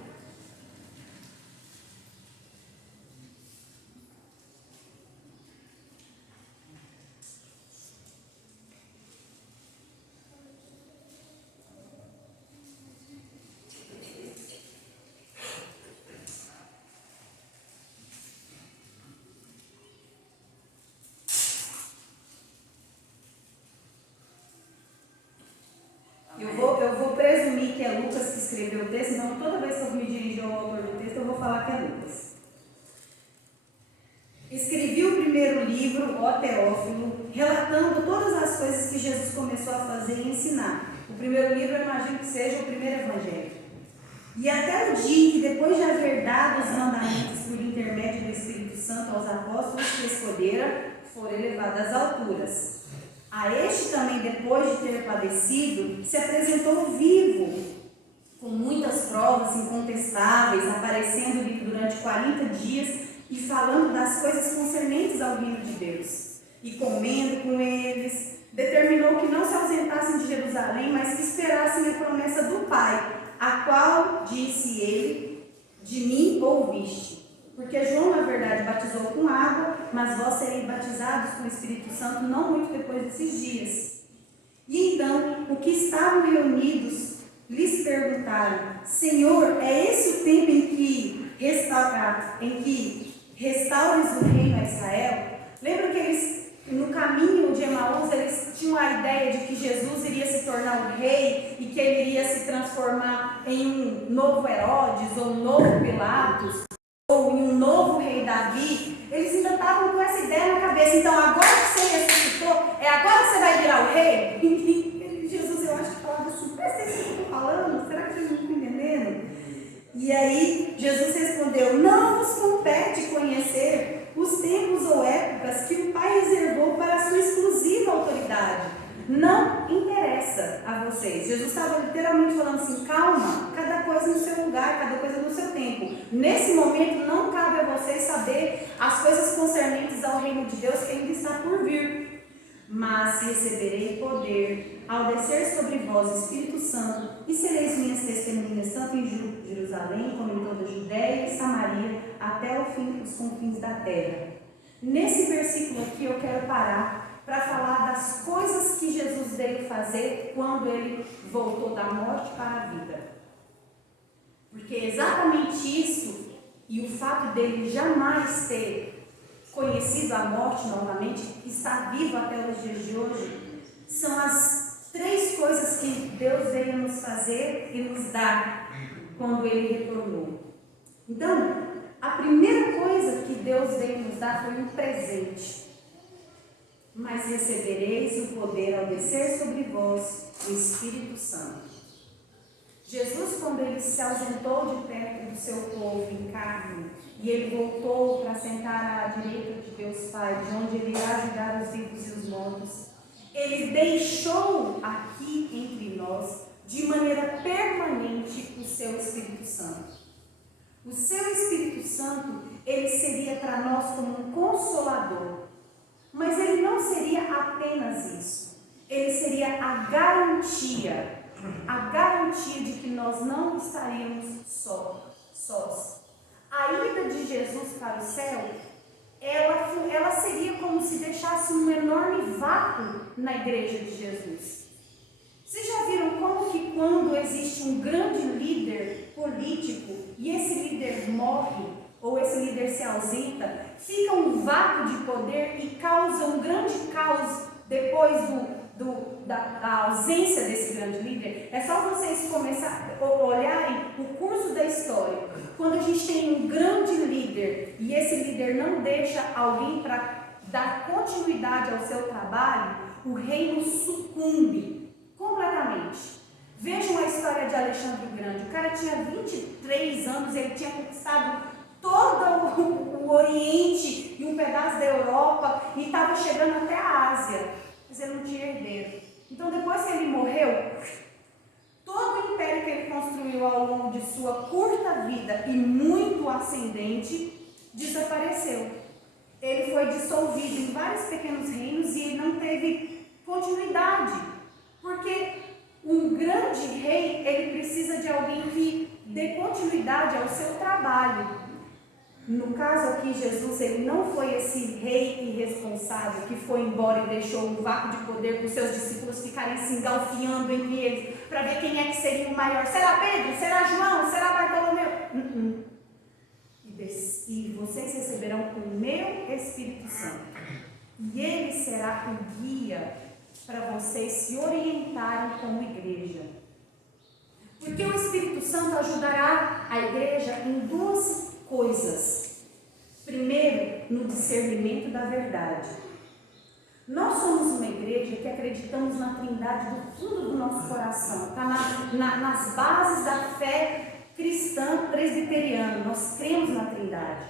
Eu vou presumir que é Lucas que escreveu o texto, então toda vez que eu me dirigir ao autor do texto, eu vou falar que é Lucas. Escrevi o primeiro livro, ó Teófilo, relatando todas as coisas que Jesus começou a fazer e ensinar. O primeiro livro, eu imagino que seja o primeiro evangelho. E até o dia em que, depois de haver dado os mandamentos por intermédio do Espírito Santo aos apóstolos que escolhera, foram elevados às alturas. A este também, depois de ter padecido, se apresentou vivo, com muitas provas incontestáveis, aparecendo-lhe durante 40 dias e falando das coisas concernentes ao reino de Deus. E comendo com eles, determinou que não se ausentassem de Jerusalém, mas que esperassem a promessa do Pai, a qual, disse ele, de mim ouviste. Porque João, na verdade, batizou com água, mas vós sereis batizados com o Espírito Santo não muito depois desses dias. E então, o que estavam reunidos, lhes perguntaram: Senhor, é esse o tempo em que restaures o reino a Israel? Lembra que eles, no caminho de Emaús, eles tinham a ideia de que Jesus iria se tornar um rei e que ele iria se transformar em um novo Herodes ou um novo Pilatos, ou em um novo rei Davi. Eles ainda estavam com essa ideia na cabeça. Então, agora que você ressuscitou, é agora que você vai virar o rei? Jesus, eu acho que falava assim: presta atenção no que eu estou falando, será que vocês não estão entendendo? E aí, Jesus respondeu: não vos compete conhecer os tempos ou épocas que o Pai reservou para a sua exclusiva autoridade. Não interessa a vocês. Jesus estava literalmente falando assim: calma, cada coisa no seu lugar, cada coisa no seu tempo. Nesse momento não cabe a vocês saber as coisas concernentes ao reino de Deus que ainda está por vir. Mas receberei poder ao descer sobre vós o Espírito Santo, e sereis minhas testemunhas tanto em Jerusalém como em toda a Judéia e Samaria, até o fim dos confins da terra. Nesse versículo aqui eu quero parar para falar das coisas que Jesus veio fazer quando ele voltou da morte para a vida. Porque exatamente isso, e o fato dele jamais ter conhecido a morte novamente, estar vivo até os dias de hoje, são as 3 coisas que Deus veio nos fazer e nos dar quando ele retornou. Então, a primeira coisa que Deus veio nos dar foi um presente. Mas recebereis o poder ao descer sobre vós o Espírito Santo. Jesus, quando ele se ausentou de perto do seu povo em carne, e ele voltou para sentar à direita de Deus Pai, de onde ele irá julgar os vivos e os mortos, ele deixou aqui entre nós, de maneira permanente, o seu Espírito Santo. O seu Espírito Santo, ele seria para nós como um consolador. Mas ele não seria apenas isso. Ele seria a garantia de que nós não estaríamos sós. A ida de Jesus para o céu, ela seria como se deixasse um enorme vácuo na igreja de Jesus. Vocês já viram como que quando existe um grande líder político e esse líder morre, ou esse líder se ausenta, fica um vácuo de poder e causa um grande caos depois da ausência desse grande líder? É só vocês começarem a olharem o curso da história. Quando a gente tem um grande líder e esse líder não deixa alguém para dar continuidade ao seu trabalho, o reino sucumbe completamente. Vejam a história de Alexandre o Grande. O cara tinha 23 anos, ele tinha conquistado todo o Oriente e um pedaço da Europa e estava chegando até a Ásia, mas ele não tinha herdeiro. Então, depois que ele morreu, todo o império que ele construiu ao longo de sua curta vida e muito ascendente desapareceu. Ele foi dissolvido em vários pequenos reinos e ele não teve continuidade, porque um grande rei, ele precisa de alguém que dê continuidade ao seu trabalho. No caso aqui, Jesus, ele não foi esse rei irresponsável que foi embora e deixou um vácuo de poder para os seus discípulos ficarem se engalfiando entre eles para ver quem é que seria o maior. Será Pedro? Será João? Será Bartolomeu? E vocês receberão o meu Espírito Santo. E ele será o guia para vocês se orientarem como igreja. Porque o Espírito Santo ajudará a igreja em duas coisas. Primeiro, no discernimento da verdade. Nós somos uma igreja que acreditamos na Trindade do fundo do nosso coração. Está nas bases da fé cristã presbiteriana. Nós cremos na Trindade.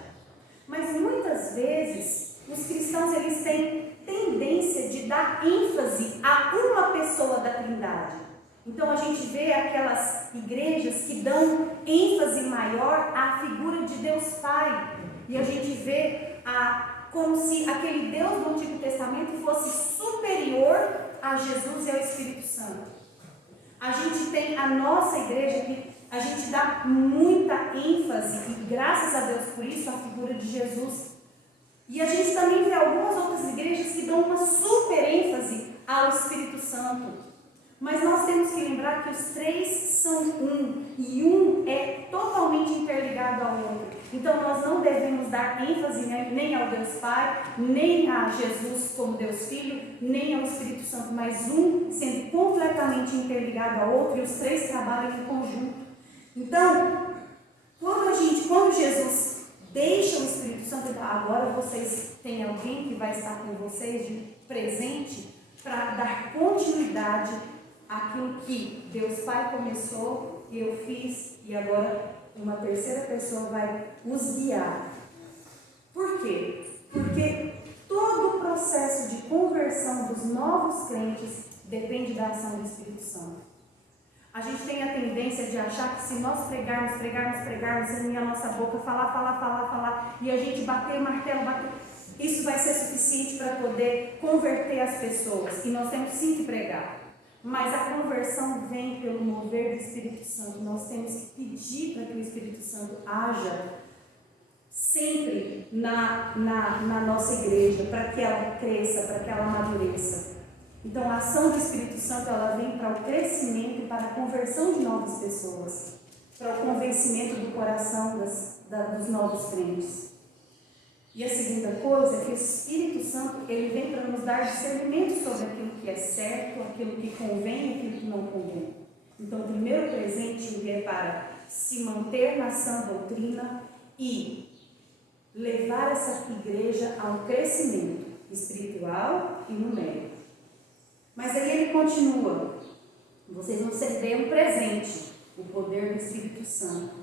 Mas muitas vezes os cristãos eles têm tendência de dar ênfase a uma pessoa da Trindade. Então a gente vê aquelas igrejas que dão ênfase maior à figura de Deus Pai. E a gente vê como se aquele Deus do Antigo Testamento fosse superior a Jesus e ao Espírito Santo. A gente tem a nossa igreja que a gente dá muita ênfase, e graças a Deus por isso, a figura de Jesus. E a gente também vê algumas outras igrejas que dão uma super ênfase ao Espírito Santo. Mas nós temos que lembrar que os três são um, e um é totalmente interligado ao outro. Então nós não devemos dar ênfase nem ao Deus Pai, nem a Jesus como Deus Filho, nem ao Espírito Santo, mas um sendo completamente interligado ao outro, e os três trabalham em conjunto. Então, quando Jesus deixa o Espírito Santo, então, agora vocês têm alguém que vai estar com vocês de presente para dar continuidade àquilo que Deus Pai começou, eu fiz, e agora uma terceira pessoa vai os guiar. Por quê? Porque todo o processo de conversão dos novos crentes depende da ação do Espírito Santo. A gente tem a tendência de achar que se nós pregarmos em a nossa boca, falar, e a gente bater, martelo, isso vai ser suficiente para poder converter as pessoas. E nós temos sim que pregar. Mas a conversão vem pelo mover do Espírito Santo. Nós temos que pedir para que o Espírito Santo haja sempre na nossa igreja, para que ela cresça, para que ela amadureça. Então a ação do Espírito Santo ela vem para o crescimento e para a conversão de novas pessoas, para o convencimento do coração dos novos crentes. E a segunda coisa é que o Espírito Santo ele vem para nos dar discernimento sobre aquilo que é certo, aquilo que convém e aquilo que não convém. Então o primeiro presente é para se manter na sã doutrina e levar essa igreja a um crescimento espiritual e numérico. Mas aí ele continua, vocês vão receber um presente, o poder do Espírito Santo.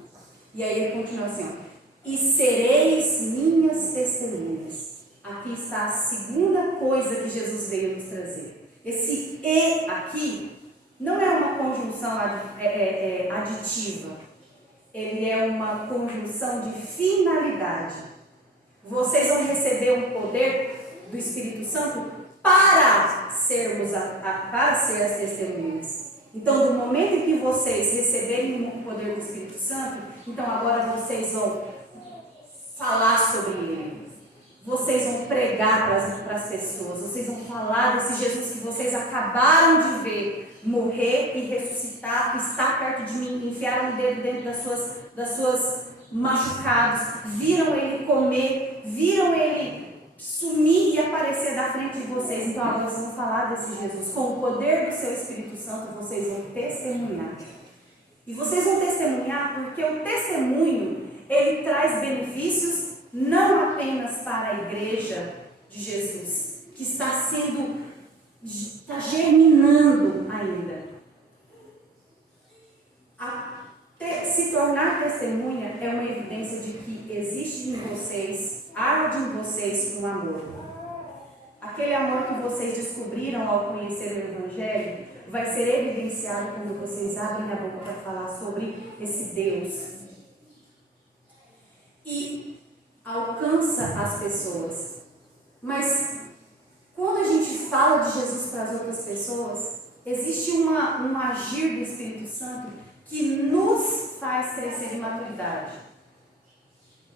E aí ele continua assim, ó, e sereis minhas testemunhas. Aqui está a segunda coisa que Jesus veio nos trazer. Esse e aqui não é uma conjunção aditiva, ele é uma conjunção de finalidade. vocês vão receber o poder do Espírito Santo para sermos para ser as testemunhas. Então, do momento em que vocês receberem o poder do Espírito Santo, então agora vocês vão falar sobre ele. Vocês vão pregar para as pessoas, vocês vão falar desse Jesus que vocês acabaram de ver morrer e ressuscitar, estar perto de mim, enfiaram o dedo dentro das suas machucados, viram ele comer, viram ele sumir e aparecer da frente de vocês. Então agora vocês vão falar desse Jesus. Com o poder do seu Espírito Santo, vocês vão testemunhar. E vocês vão testemunhar porque o testemunho, ele traz benefícios não apenas para a igreja de Jesus, que está germinando ainda. Se tornar testemunha é uma evidência de que existe em vocês, arde em vocês um amor. Aquele amor que vocês descobriram ao conhecer o Evangelho vai ser evidenciado quando vocês abrem a boca para falar sobre esse Deus. E alcança as pessoas. Mas quando a gente fala de Jesus para as outras pessoas, existe um agir do Espírito Santo que nos faz crescer em maturidade.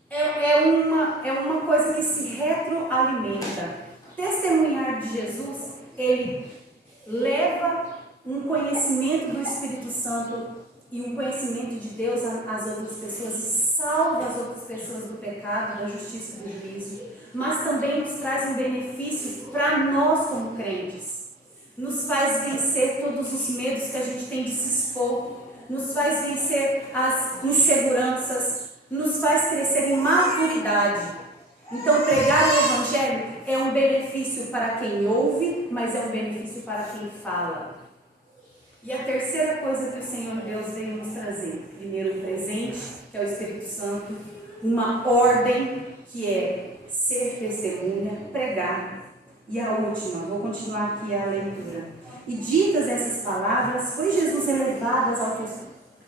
É uma coisa que se retroalimenta. Testemunhar de Jesus, ele leva um conhecimento do Espírito Santo e um conhecimento de Deus às outras pessoas, e salva as outras pessoas do pecado, da justiça e do juízo, mas também nos traz um benefício para nós como crentes. Nos faz vencer todos os medos que a gente tem de se expor, nos faz vencer as inseguranças, nos faz crescer em maturidade. Então, pregar o Evangelho é um benefício para quem ouve, mas é um benefício para quem fala. E a terceira coisa que o Senhor Deus veio nos trazer: primeiro, um presente, que é o Espírito Santo, uma ordem, que é ser testemunha, pregar, e a última, vou continuar aqui a leitura. E ditas essas palavras, foi Jesus elevado às alturas.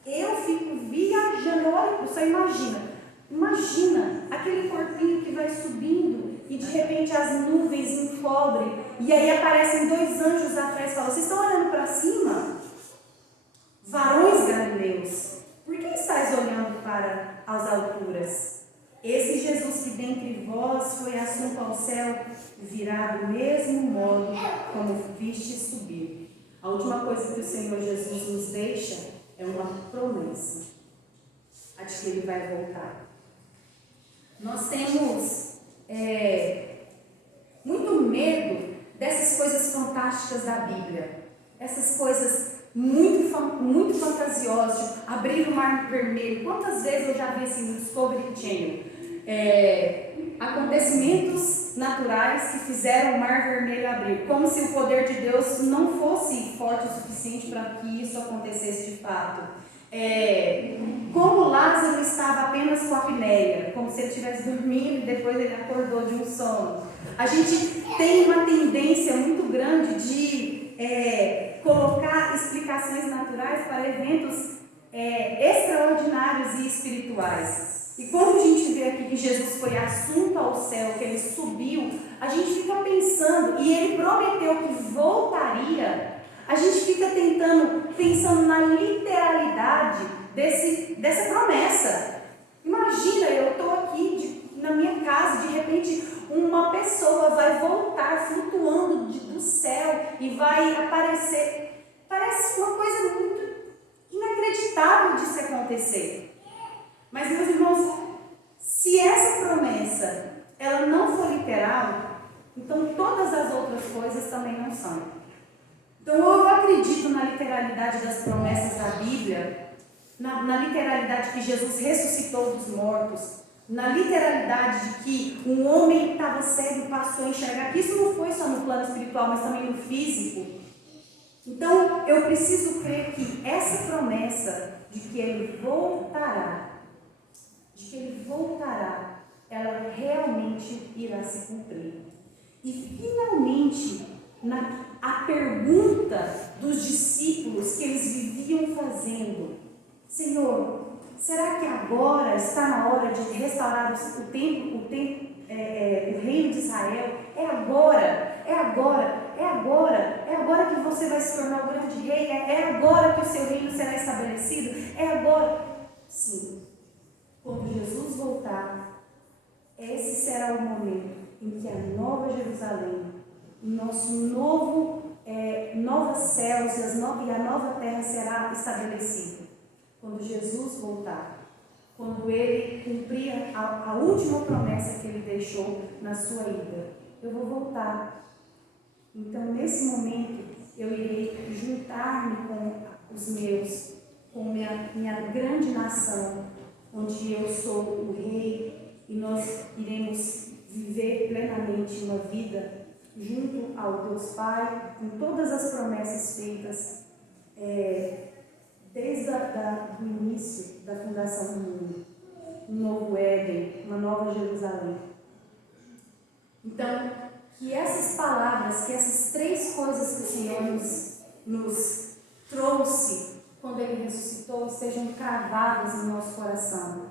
Eu fico viajando, olha, só imagina aquele corpinho que vai subindo e de repente as nuvens encobrem, e aí aparecem dois anjos atrás e falam: vocês estão olhando para cima? Varões galileus, por que estáis olhando para as alturas? Esse Jesus que dentre vós foi assunto ao céu, virá do mesmo modo como viste subir. A última coisa que o Senhor Jesus nos deixa é uma promessa, a de que Ele vai voltar. Nós temos muito medo dessas coisas fantásticas da Bíblia, essas coisas muito fantasiosas, tipo abrir o mar vermelho. Quantas vezes eu já vi assim no Discovery Channel? Acontecimentos naturais que fizeram o mar vermelho abrir, como se o poder de Deus não fosse forte o suficiente para que isso acontecesse de fato. Como Lázaro estava apenas com a apneia, como se ele estivesse dormindo e depois ele acordou de um sono. A gente tem uma tendência muito grande de colocar explicações naturais para eventos extraordinários e espirituais. E quando a gente vê aqui que Jesus foi assunto ao céu, que ele subiu, a gente fica pensando, e ele prometeu que voltaria, a gente fica pensando na literalidade dessa promessa. Imagina, eu estou aqui na minha casa, de repente uma pessoa vai voltar flutuando do céu e vai aparecer. Parece uma coisa muito inacreditável de se acontecer. Mas, meus irmãos, se essa promessa ela não for literal, então todas as outras coisas também não são. Então eu acredito na literalidade das promessas da Bíblia, na literalidade que Jesus ressuscitou dos mortos, na literalidade de que um homem que estava cego passou a enxergar, que isso não foi só no plano espiritual, mas também no físico. Então eu preciso crer que essa promessa de que ele voltará, ela realmente irá se cumprir. E finalmente, a pergunta dos discípulos que eles viviam fazendo: Senhor, será que agora está na hora de restaurar o templo de Israel, é agora, é agora, é agora, é agora que você vai se tornar o grande rei, é agora que o seu reino será estabelecido, é agora. Sim, quando Jesus voltar, esse será o momento em que a nova Jerusalém, o nosso novos céus e a nova terra será estabelecida. Quando Jesus voltar, quando ele cumprir a última promessa que ele deixou na sua ida, eu vou voltar. Então, nesse momento, eu irei juntar-me com os meus, com minha grande nação, onde eu sou o rei, e nós iremos viver plenamente uma vida junto ao Deus Pai, com todas as promessas feitas desde o início da fundação do mundo. Um novo Éden, uma nova Jerusalém. Então, que essas palavras, que essas 3 coisas que o Senhor nos trouxe quando Ele ressuscitou, estejam cravadas no nosso coração.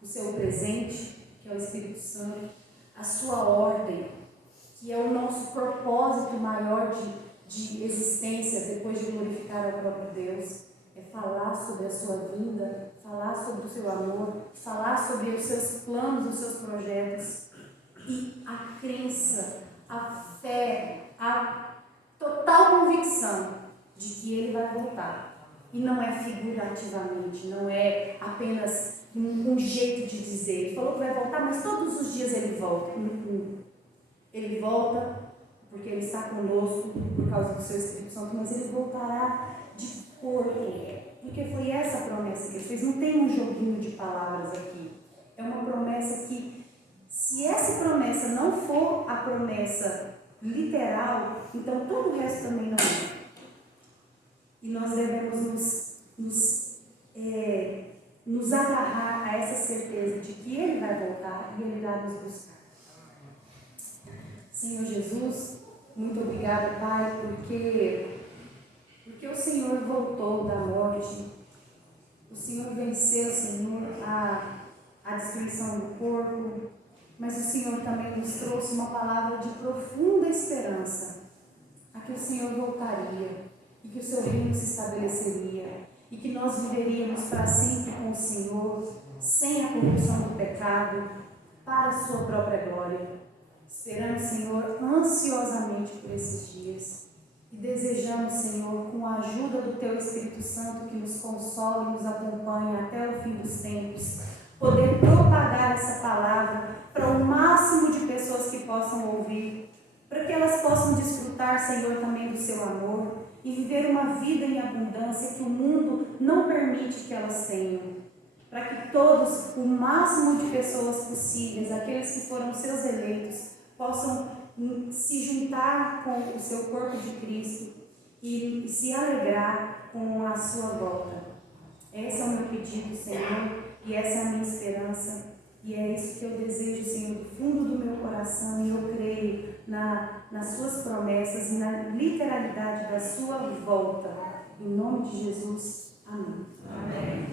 O seu presente, que é o Espírito Santo, a sua ordem, que é o nosso propósito maior de existência depois de glorificar ao próprio Deus, é falar sobre a sua vinda, falar sobre o seu amor, falar sobre os seus planos, os seus projetos, e a crença, a fé, a total convicção de que Ele vai voltar. E não é figurativamente, não é apenas um jeito de dizer. Ele falou que vai voltar, mas todos os dias Ele volta. Ele volta porque Ele está conosco por causa do seu Espírito Santo, mas Ele voltará de corpo, porque foi essa promessa que Ele fez. Não tem um joguinho de palavras aqui. É uma promessa que, se essa promessa não for a promessa literal, então todo o resto também não é. E nós devemos nos agarrar a essa certeza de que Ele vai voltar e Ele vai nos buscar. Senhor Jesus, muito obrigada, Pai, porque o Senhor voltou da morte, o Senhor venceu, Senhor, a destruição do corpo, mas o Senhor também nos trouxe uma palavra de profunda esperança, a que o Senhor voltaria, e que o seu reino se estabeleceria, e que nós viveríamos para sempre com o Senhor, sem a corrupção do pecado, para a sua própria glória. Esperamos, Senhor, ansiosamente por esses dias, e desejamos, Senhor, com a ajuda do Teu Espírito Santo, que nos consola e nos acompanha até o fim dos tempos, poder propagar essa palavra para o máximo de pessoas que possam ouvir, para que elas possam desfrutar, Senhor, também do Seu amor, e viver uma vida em abundância que o mundo não permite que elas tenham. Para que todos, o máximo de pessoas possíveis, aqueles que foram Seus eleitos, possam se juntar com o seu corpo de Cristo e se alegrar com a sua volta. Esse é o meu pedido, Senhor, e essa é a minha esperança. E é isso que eu desejo, Senhor, do fundo do meu coração, e eu creio nas suas promessas e na literalidade da sua volta. Em nome de Jesus, amém. Amém.